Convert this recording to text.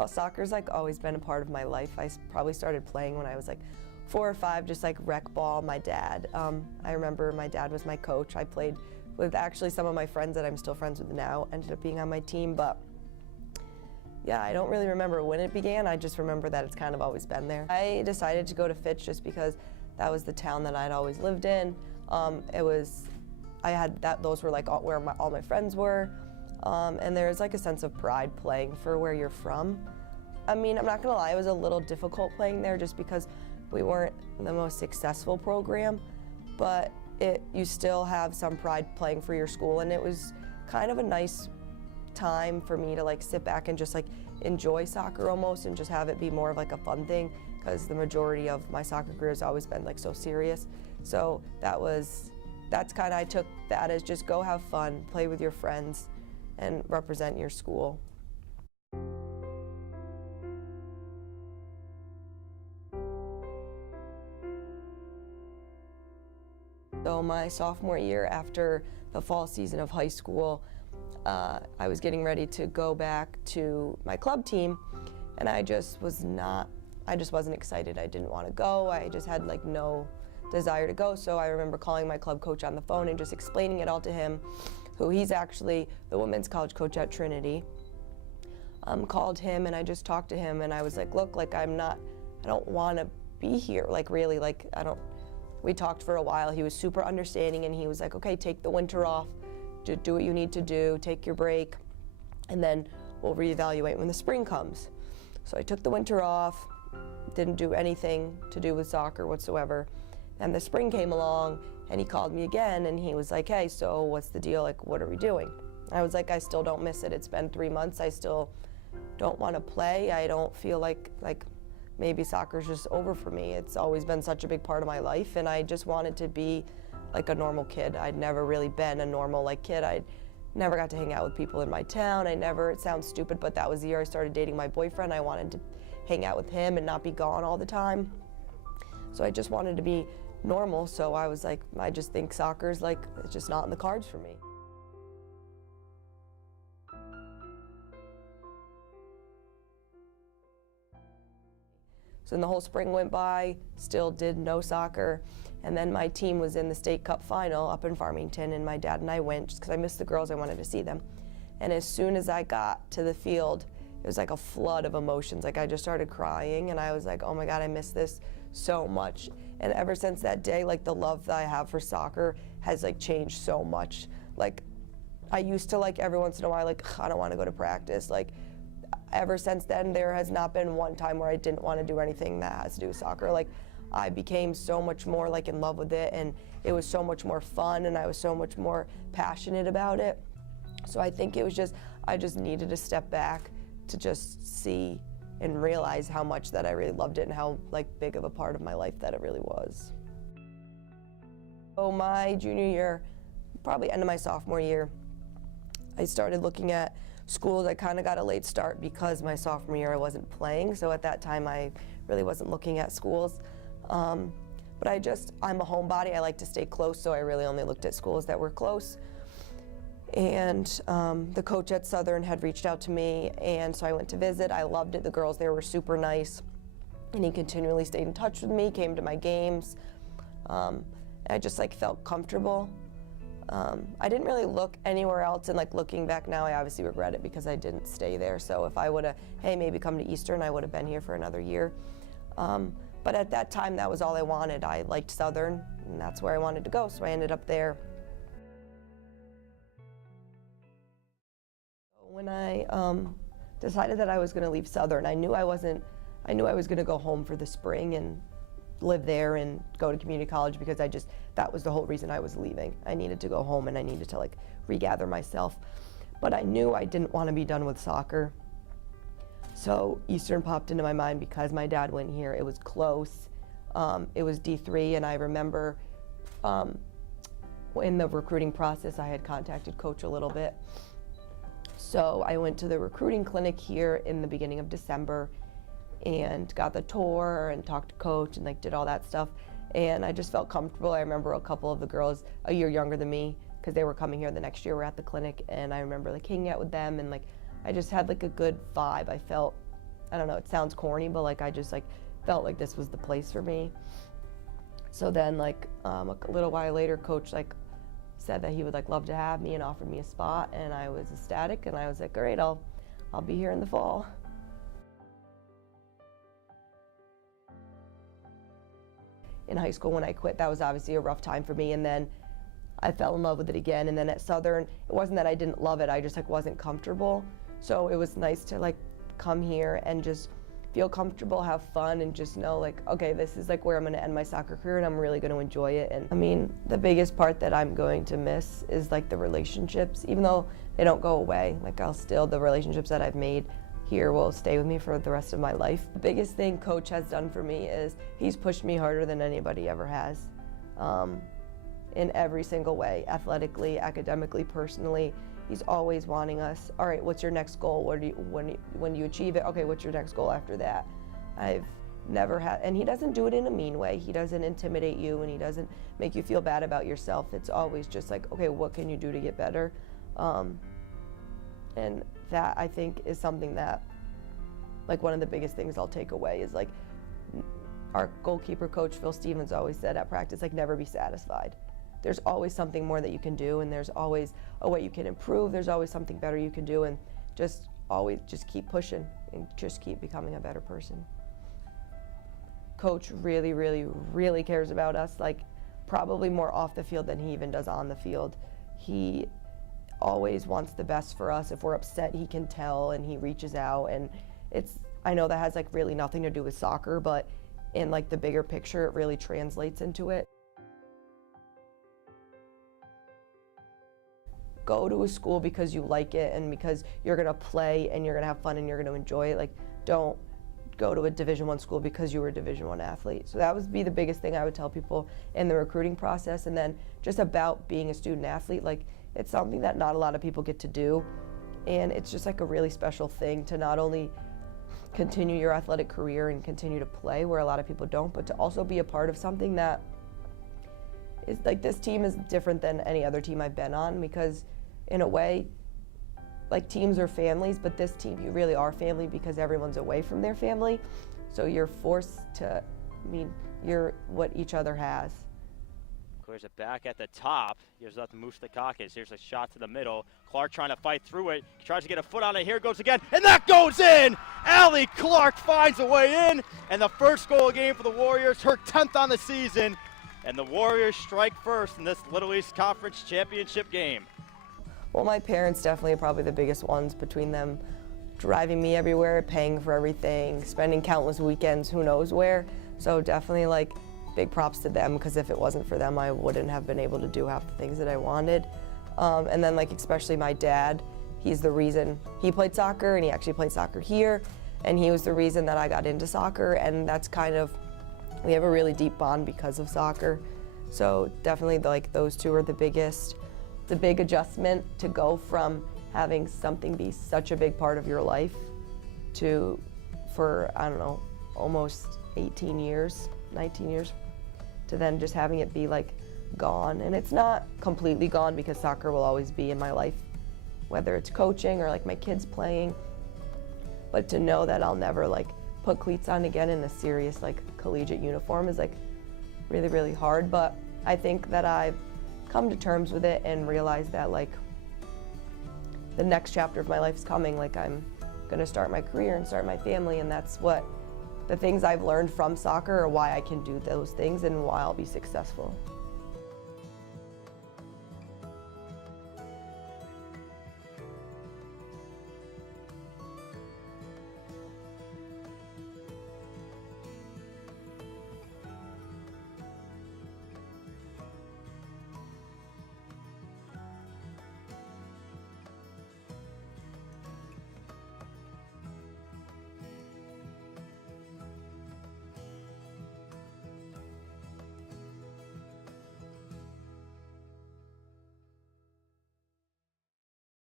Well, soccer's like always been a part of my life. I probably started playing when I was like 4 or 5, just like rec ball. My dad, I remember my dad was my coach. I played with actually some of my friends that I'm still friends with now, ended up being on my team, but yeah, I don't really remember when it began. I just remember that it's kind of always been there. I decided to go to Fitch just because that was the town that I'd always lived in. Those were like where all my friends were. And there's like a sense of pride playing for where you're from. I mean, I'm not gonna lie, it was a little difficult playing there just because we weren't the most successful program, but you still have some pride playing for your school, and it was kind of a nice time for me to like sit back and just like enjoy soccer almost and just have it be more of like a fun thing, because the majority of my soccer career has always been like so serious. So that's kind of, I took that as just go have fun, play with your friends, and represent your school. So my sophomore year, after the fall season of high school, I was getting ready to go back to my club team, and I just wasn't excited. I didn't want to go. I just had like no desire to go. So I remember calling my club coach on the phone and just explaining it all to him, he's actually the women's college coach at Trinity. Called him and I just talked to him, and I was like, look, like I don't want to be here, like really, like we talked for a while. He was super understanding, and he was like, okay, take the winter off, do what you need to do, take your break, and then we'll reevaluate when the spring comes. So I took the winter off, didn't do anything to do with soccer whatsoever. And the spring came along, and he called me again, and he was like, hey, so what's the deal? Like, what are we doing? I was like, I still don't miss it. It's been 3 months. I still don't want to play. I don't feel like maybe soccer's just over for me. It's always been such a big part of my life, and I just wanted to be like a normal kid. I'd never really been a normal kid. I never got to hang out with people in my town. It sounds stupid, but that was the year I started dating my boyfriend. I wanted to hang out with him and not be gone all the time. So I just wanted to be normal, so I was like, I just think soccer's like, it's just not in the cards for me. So then the whole spring went by, still did no soccer, and then my team was in the state cup final up in Farmington, and my dad and I went just because I missed the girls. I wanted to see them. And as soon as I got to the field, it was like a flood of emotions. Like I just started crying, and I was like, oh my God, I miss this so much. And ever since that day, like the love that I have for soccer has like changed so much. Like I used to like every once in a while, like I don't want to go to practice. Like ever since then, there has not been one time where I didn't want to do anything that has to do with soccer. Like I became so much more like in love with it, and it was so much more fun, and I was so much more passionate about it. So I think it was just, I just needed to step back to just see and realize how much that I really loved it and how like big of a part of my life that it really was. So my junior year, probably end of my sophomore year, I started looking at schools. I kind of got a late start because my sophomore year I wasn't playing, so at that time I really wasn't looking at schools. But I'm a homebody. I like to stay close, so I really only looked at schools that were close. And the coach at Southern had reached out to me, and so I went to visit. I loved it. The girls there were super nice, and he continually stayed in touch with me, came to my games. I just like felt comfortable. I didn't really look anywhere else, and like looking back now, I obviously regret it because I didn't stay there. So if I would have, hey, maybe come to Eastern, I would have been here for another year. But at that time, that was all I wanted. I liked Southern, and that's where I wanted to go, so I ended up there. When I decided that I was going to leave Southern, I knew I was going to go home for the spring and live there and go to community college, because that was the whole reason I was leaving. I needed to go home, and I needed to like regather myself. But I knew I didn't want to be done with soccer. So Eastern popped into my mind because my dad went here. It was close. It was D3, and I remember in the recruiting process, I had contacted Coach a little bit. So I went to the recruiting clinic here in the beginning of December and got the tour and talked to Coach and like did all that stuff. And I just felt comfortable. I remember a couple of the girls a year younger than me, because they were coming here the next year, were at the clinic, and I remember like hanging out with them, and like I just had like a good vibe. I felt I don't know, it sounds corny, but like I just like felt like this was the place for me. So then like a little while later, coach like said that he would like love to have me and offered me a spot, and I was ecstatic, and I was like, great, I'll be here in the fall. In high school when I quit, that was obviously a rough time for me, and then I fell in love with it again. And then at Southern, it wasn't that I didn't love it, I just like wasn't comfortable. So it was nice to like come here and just feel comfortable, have fun, and just know like, okay, this is like where I'm gonna end my soccer career, and I'm really gonna enjoy it. And I mean, the biggest part that I'm going to miss is like the relationships, even though they don't go away. Like the relationships that I've made here will stay with me for the rest of my life. The biggest thing coach has done for me is he's pushed me harder than anybody ever has, in every single way, athletically, academically, personally. He's always wanting us, all right, what's your next goal? When you achieve it, okay, what's your next goal after that? I've never had, and he doesn't do it in a mean way. He doesn't intimidate you, and he doesn't make you feel bad about yourself. It's always just like, okay, what can you do to get better? And that, I think, is something that, like, one of the biggest things I'll take away is like, our goalkeeper coach, Phil Stevens, always said at practice, like, never be satisfied. There's always something more that you can do, and there's always a way you can improve. There's always something better you can do, and just keep pushing and just keep becoming a better person. Coach really, really, really cares about us, like probably more off the field than he even does on the field. He always wants the best for us. If we're upset, he can tell, and he reaches out, and I know that has like really nothing to do with soccer, but in like the bigger picture, it really translates into it. Go to a school because you like it and because you're gonna play and you're gonna have fun and you're gonna enjoy it. Like, don't go to a Division I school because you were a Division I athlete. So that would be the biggest thing I would tell people in the recruiting process. And then just about being a student athlete, like, it's something that not a lot of people get to do. And it's just like a really special thing to not only continue your athletic career and continue to play where a lot of people don't, but to also be a part of something that is like, this team is different than any other team I've been on, because in a way, like, teams are families, but this team, you really are family because everyone's away from their family. So you're forced to, you're what each other has. Clears it back at the top. Gives up to Mustakakis. Here's a shot to the middle. Clarke trying to fight through it. Tries to get a foot on it. Here it goes again. And that goes in! Allie Clarke finds a way in. And the first goal of the game for the Warriors. Her 10th on the season. And the Warriors strike first in this Little East Conference Championship game. Well, my parents definitely are probably the biggest ones, between them driving me everywhere, paying for everything, spending countless weekends who knows where. So definitely like big props to them, because if it wasn't for them, I wouldn't have been able to do half the things that I wanted. And then like especially my dad, he's the reason. He played soccer, and he actually played soccer here, and he was the reason that I got into soccer, and that's kind of, we have a really deep bond because of soccer. So definitely like those two are the biggest. It's a big adjustment to go from having something be such a big part of your life to, for, I don't know, almost 18 years, 19 years, to then just having it be like gone. And it's not completely gone, because soccer will always be in my life, whether it's coaching or like my kids playing. But to know that I'll never like put cleats on again in a serious like collegiate uniform is like really, really hard. But I think that I've come to terms with it and realize that like the next chapter of my life is coming. Like, I'm gonna start my career and start my family, and that's what the things I've learned from soccer are why I can do those things and why I'll be successful.